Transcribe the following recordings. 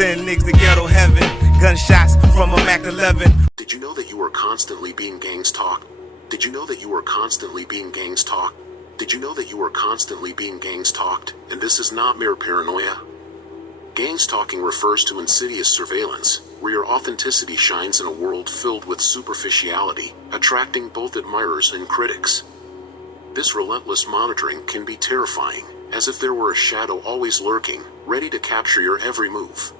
Send niggas to ghetto heaven. Gunshots from a Mac 11. Did you know that you are constantly being gangs talked? Did you know that you are constantly being gangs talked? Did you know that you are constantly being gangs talked, and this is not mere paranoia? Gangs talking refers to insidious surveillance, where your authenticity shines in a world filled with superficiality, attracting both admirers and critics. This relentless monitoring can be terrifying, as if there were a shadow always lurking, ready to capture your every move.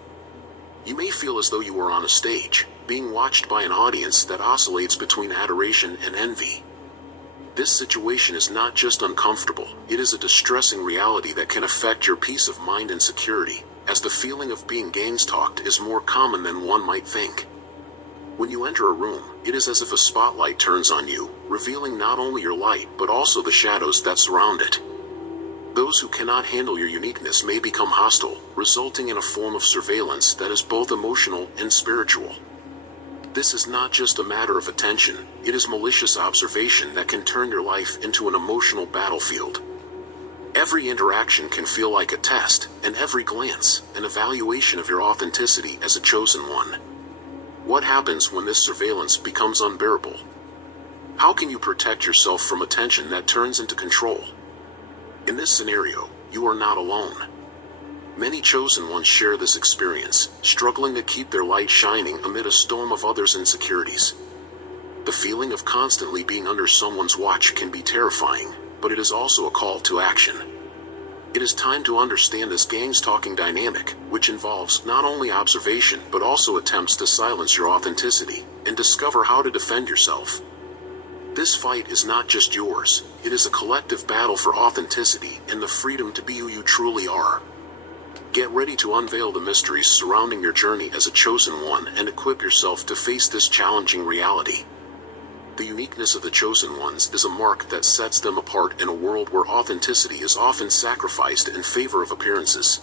You may feel as though you are on a stage, being watched by an audience that oscillates between adoration and envy. This situation is not just uncomfortable, it is a distressing reality that can affect your peace of mind and security, as the feeling of being gangs talked is more common than one might think. When you enter a room, it is as if a spotlight turns on you, revealing not only your light but also the shadows that surround it. Those who cannot handle your uniqueness may become hostile, resulting in a form of surveillance that is both emotional and spiritual. This is not just a matter of attention, it is malicious observation that can turn your life into an emotional battlefield. Every interaction can feel like a test, and every glance, an evaluation of your authenticity as a chosen one. What happens when this surveillance becomes unbearable? How can you protect yourself from attention that turns into control? In this scenario, you are not alone. Many chosen ones share this experience, struggling to keep their light shining amid a storm of others' insecurities. The feeling of constantly being under someone's watch can be terrifying, but it is also a call to action. It is time to understand this gangs talking dynamic, which involves not only observation but also attempts to silence your authenticity, and discover how to defend yourself. This fight is not just yours, it is a collective battle for authenticity and the freedom to be who you truly are. Get ready to unveil the mysteries surrounding your journey as a chosen one and equip yourself to face this challenging reality. The uniqueness of the chosen ones is a mark that sets them apart in a world where authenticity is often sacrificed in favor of appearances.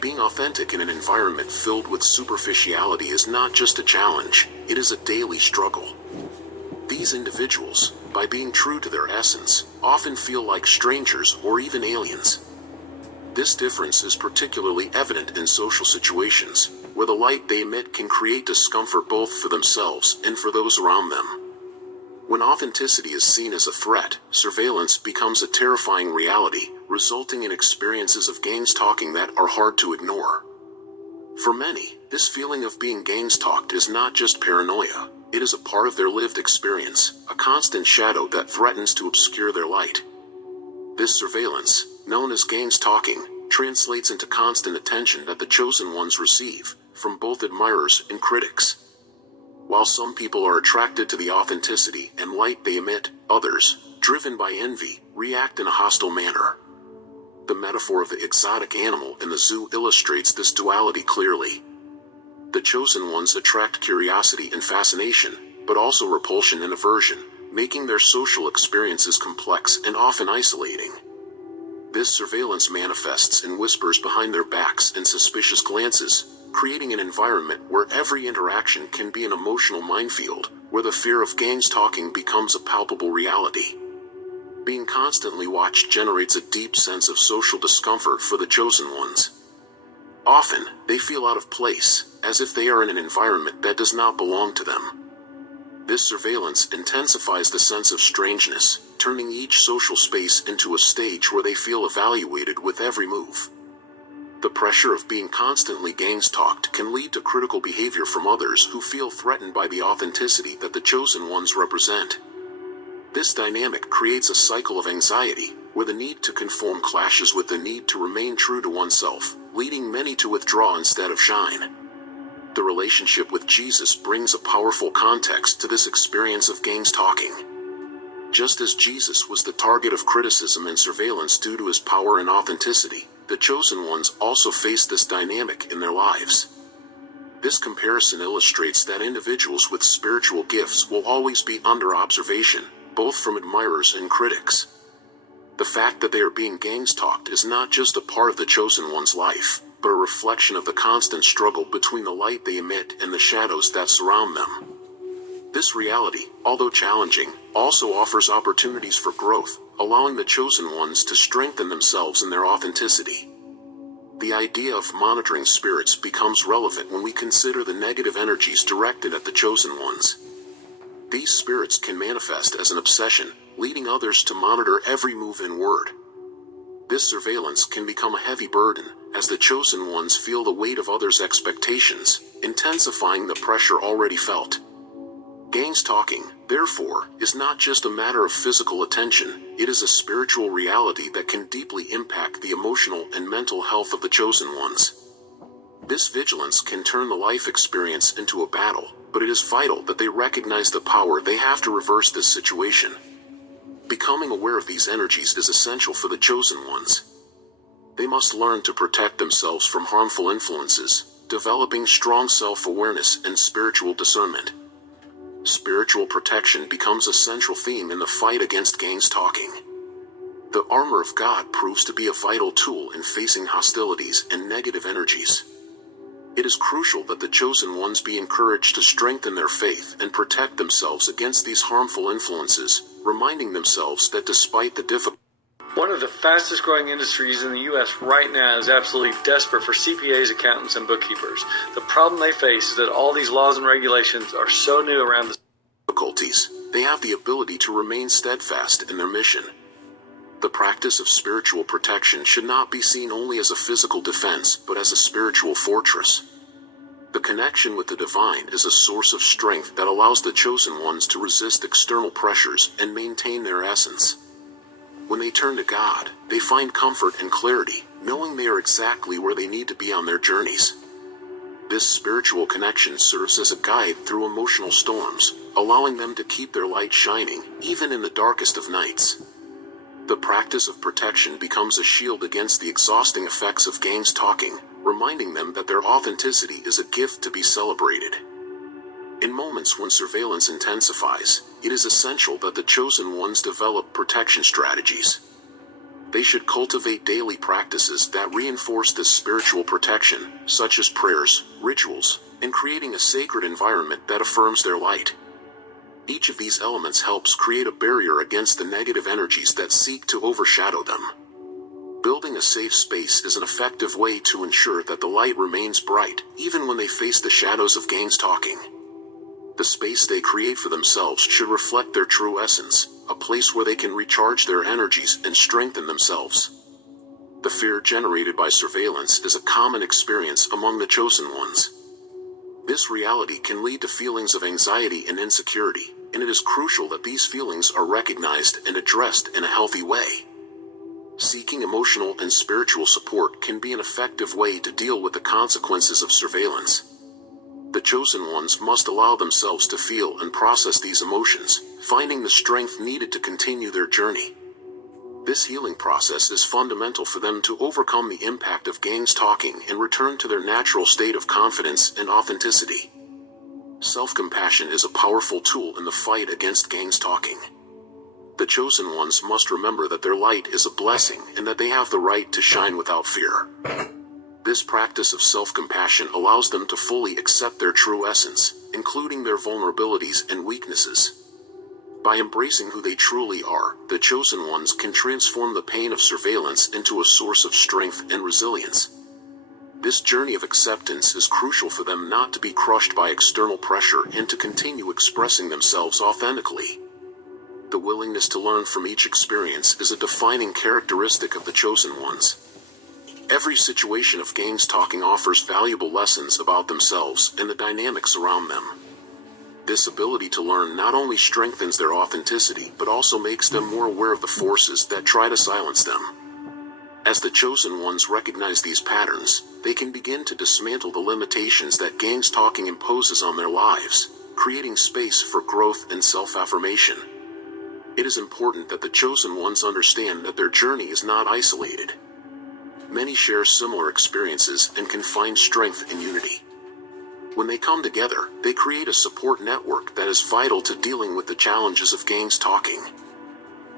Being authentic in an environment filled with superficiality is not just a challenge, it is a daily struggle. These individuals, by being true to their essence, often feel like strangers or even aliens. This difference is particularly evident in social situations, where the light they emit can create discomfort both for themselves and for those around them. When authenticity is seen as a threat, surveillance becomes a terrifying reality, resulting in experiences of gangs talking that are hard to ignore. For many, this feeling of being gangs talked is not just paranoia, it is a part of their lived experience, a constant shadow that threatens to obscure their light. This surveillance, known as gangs talking, translates into constant attention that the chosen ones receive, from both admirers and critics. While some people are attracted to the authenticity and light they emit, others, driven by envy, react in a hostile manner. The metaphor of the exotic animal in the zoo illustrates this duality clearly. The chosen ones attract curiosity and fascination, but also repulsion and aversion, making their social experiences complex and often isolating. This surveillance manifests in whispers behind their backs and suspicious glances, creating an environment where every interaction can be an emotional minefield, where the fear of gangs talking becomes a palpable reality. Being constantly watched generates a deep sense of social discomfort for the chosen ones. Often, they feel out of place, as if they are in an environment that does not belong to them. This surveillance intensifies the sense of strangeness, turning each social space into a stage where they feel evaluated with every move. The pressure of being constantly gangs talked can lead to critical behavior from others who feel threatened by the authenticity that the chosen ones represent. This dynamic creates a cycle of anxiety, where the need to conform clashes with the need to remain true to oneself, leading many to withdraw instead of shine. The relationship with Jesus brings a powerful context to this experience of gangs talking. Just as Jesus was the target of criticism and surveillance due to his power and authenticity, the chosen ones also face this dynamic in their lives. This comparison illustrates that individuals with spiritual gifts will always be under observation, both from admirers and critics. The fact that they are being gangs talked is not just a part of the chosen one's life, but a reflection of the constant struggle between the light they emit and the shadows that surround them. This reality, although challenging, also offers opportunities for growth, allowing the chosen ones to strengthen themselves in their authenticity. The idea of monitoring spirits becomes relevant when we consider the negative energies directed at the chosen ones. These spirits can manifest as an obsession, leading others to monitor every move and word. This surveillance can become a heavy burden, as the chosen ones feel the weight of others' expectations, intensifying the pressure already felt. Gang stalking, therefore, is not just a matter of physical attention, it is a spiritual reality that can deeply impact the emotional and mental health of the chosen ones. This vigilance can turn the life experience into a battle, but it is vital that they recognize the power they have to reverse this situation. Becoming aware of these energies is essential for the chosen ones. They must learn to protect themselves from harmful influences, developing strong self-awareness and spiritual discernment. Spiritual protection becomes a central theme in the fight against gang stalking. The armor of God proves to be a vital tool in facing hostilities and negative energies. It is crucial that the chosen ones be encouraged to strengthen their faith and protect themselves against these harmful influences, reminding themselves that despite the difficulties. One of the fastest growing industries in the U.S. right now is absolutely desperate for CPAs, accountants, and bookkeepers. The problem they face is that all these laws and regulations are so new around the difficulties, they have the ability to remain steadfast in their mission. The practice of spiritual protection should not be seen only as a physical defense, but as a spiritual fortress. The connection with the divine is a source of strength that allows the chosen ones to resist external pressures and maintain their essence. When they turn to God, they find comfort and clarity, knowing they are exactly where they need to be on their journeys. This spiritual connection serves as a guide through emotional storms, allowing them to keep their light shining, even in the darkest of nights. The practice of protection becomes a shield against the exhausting effects of gang stalking, reminding them that their authenticity is a gift to be celebrated. In moments when surveillance intensifies, it is essential that the chosen ones develop protection strategies. They should cultivate daily practices that reinforce this spiritual protection, such as prayers, rituals, and creating a sacred environment that affirms their light. Each of these elements helps create a barrier against the negative energies that seek to overshadow them. Building a safe space is an effective way to ensure that the light remains bright, even when they face the shadows of gang stalking. The space they create for themselves should reflect their true essence, a place where they can recharge their energies and strengthen themselves. The fear generated by surveillance is a common experience among the chosen ones. This reality can lead to feelings of anxiety and insecurity, and it is crucial that these feelings are recognized and addressed in a healthy way. Seeking emotional and spiritual support can be an effective way to deal with the consequences of surveillance. The chosen ones must allow themselves to feel and process these emotions, finding the strength needed to continue their journey. This healing process is fundamental for them to overcome the impact of gang stalking and return to their natural state of confidence and authenticity. Self-compassion is a powerful tool in the fight against gang stalking. The chosen ones must remember that their light is a blessing and that they have the right to shine without fear. This practice of self-compassion allows them to fully accept their true essence, including their vulnerabilities and weaknesses. By embracing who they truly are, the chosen ones can transform the pain of surveillance into a source of strength and resilience. This journey of acceptance is crucial for them not to be crushed by external pressure and to continue expressing themselves authentically. The willingness to learn from each experience is a defining characteristic of the chosen ones. Every situation of gang stalking offers valuable lessons about themselves and the dynamics around them. This ability to learn not only strengthens their authenticity but also makes them more aware of the forces that try to silence them. As the chosen ones recognize these patterns, they can begin to dismantle the limitations that gang stalking imposes on their lives, creating space for growth and self-affirmation. It is important that the chosen ones understand that their journey is not isolated. Many share similar experiences and can find strength in unity. When they come together, they create a support network that is vital to dealing with the challenges of gang stalking.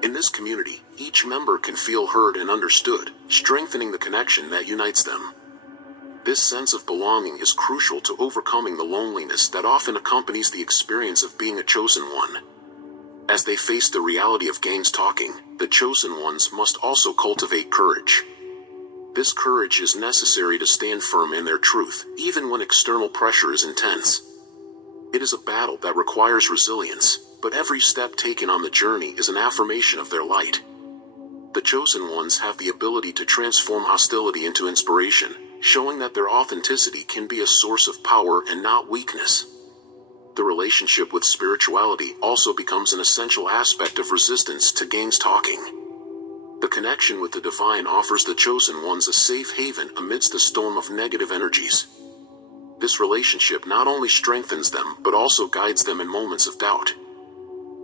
In this community, each member can feel heard and understood, strengthening the connection that unites them. This sense of belonging is crucial to overcoming the loneliness that often accompanies the experience of being a chosen one. As they face the reality of gang stalking, the chosen ones must also cultivate courage. This courage is necessary to stand firm in their truth, even when external pressure is intense. It is a battle that requires resilience, but every step taken on the journey is an affirmation of their light. The chosen ones have the ability to transform hostility into inspiration, showing that their authenticity can be a source of power and not weakness. The relationship with spirituality also becomes an essential aspect of resistance to gangs talking. The connection with the divine offers the chosen ones a safe haven amidst a storm of negative energies. This relationship not only strengthens them but also guides them in moments of doubt.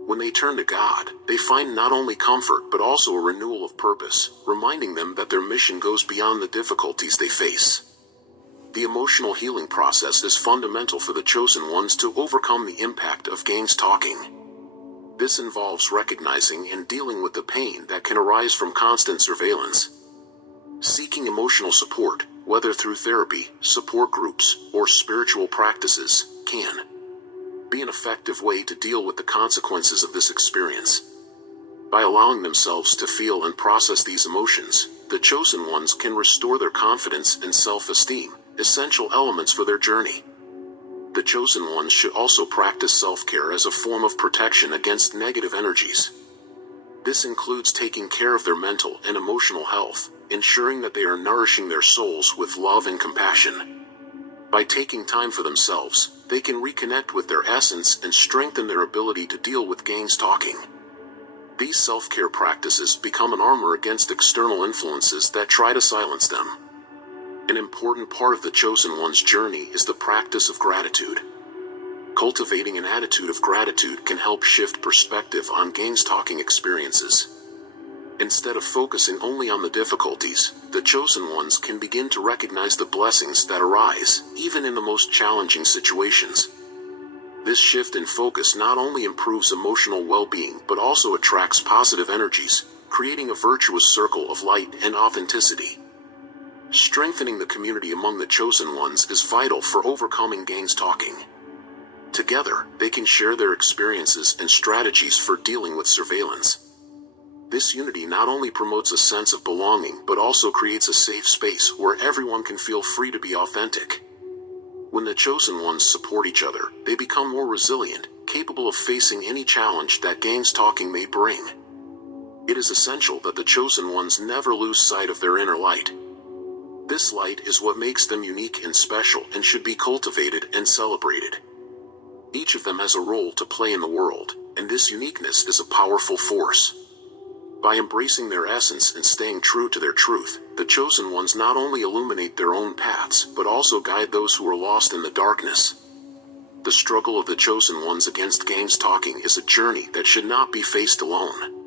When they turn to God, they find not only comfort but also a renewal of purpose, reminding them that their mission goes beyond the difficulties they face. The emotional healing process is fundamental for the chosen ones to overcome the impact of gangs talking. This involves recognizing and dealing with the pain that can arise from constant surveillance. Seeking emotional support, whether through therapy, support groups, or spiritual practices, can be an effective way to deal with the consequences of this experience. By allowing themselves to feel and process these emotions, the chosen ones can restore their confidence and self-esteem, essential elements for their journey. The chosen ones should also practice self-care as a form of protection against negative energies. This includes taking care of their mental and emotional health, ensuring that they are nourishing their souls with love and compassion. By taking time for themselves, they can reconnect with their essence and strengthen their ability to deal with gangs talking. These self-care practices become an armor against external influences that try to silence them. An important part of the chosen one's journey is the practice of gratitude. Cultivating an attitude of gratitude can help shift perspective on gangs talking experiences. Instead of focusing only on the difficulties, the chosen ones can begin to recognize the blessings that arise, even in the most challenging situations. This shift in focus not only improves emotional well-being but also attracts positive energies, creating a virtuous circle of light and authenticity. Strengthening the community among the chosen ones is vital for overcoming gangs talking. Together, they can share their experiences and strategies for dealing with surveillance. This unity not only promotes a sense of belonging but also creates a safe space where everyone can feel free to be authentic. When the chosen ones support each other, they become more resilient, capable of facing any challenge that gangs talking may bring. It is essential that the chosen ones never lose sight of their inner light. This light is what makes them unique and special and should be cultivated and celebrated. Each of them has a role to play in the world, and this uniqueness is a powerful force. By embracing their essence and staying true to their truth, the chosen ones not only illuminate their own paths but also guide those who are lost in the darkness. The struggle of the chosen ones against gangs talking is a journey that should not be faced alone.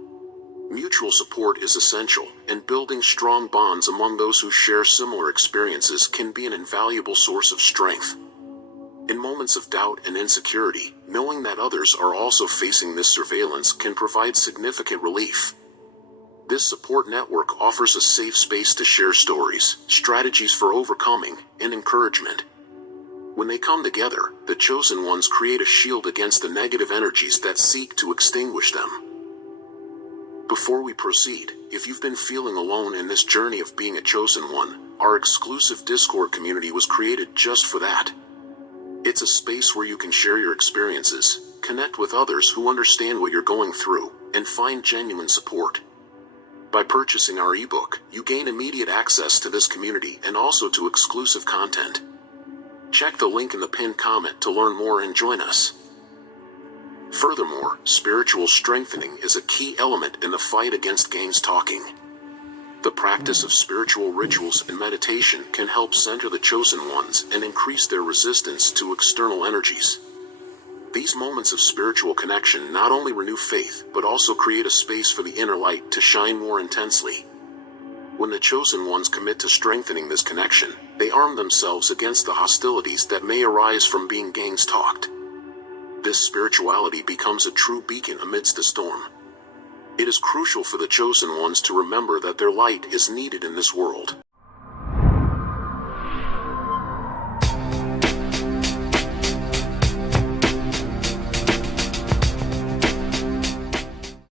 Mutual support is essential, and building strong bonds among those who share similar experiences can be an invaluable source of strength. In moments of doubt and insecurity, knowing that others are also facing this surveillance can provide significant relief. This support network offers a safe space to share stories, strategies for overcoming, and encouragement. When they come together, the chosen ones create a shield against the negative energies that seek to extinguish them. Before we proceed, if you've been feeling alone in this journey of being a chosen one, our exclusive Discord community was created just for that. It's a space where you can share your experiences, connect with others who understand what you're going through, and find genuine support. By purchasing our ebook, you gain immediate access to this community and also to exclusive content. Check the link in the pinned comment to learn more and join us. Furthermore, spiritual strengthening is a key element in the fight against gangs talking. The practice of spiritual rituals and meditation can help center the chosen ones and increase their resistance to external energies. These moments of spiritual connection not only renew faith but also create a space for the inner light to shine more intensely. When the chosen ones commit to strengthening this connection, they arm themselves against the hostilities that may arise from being gangs talked. This spirituality becomes a true beacon amidst the storm. It is crucial for the chosen ones to remember that their light is needed in this world.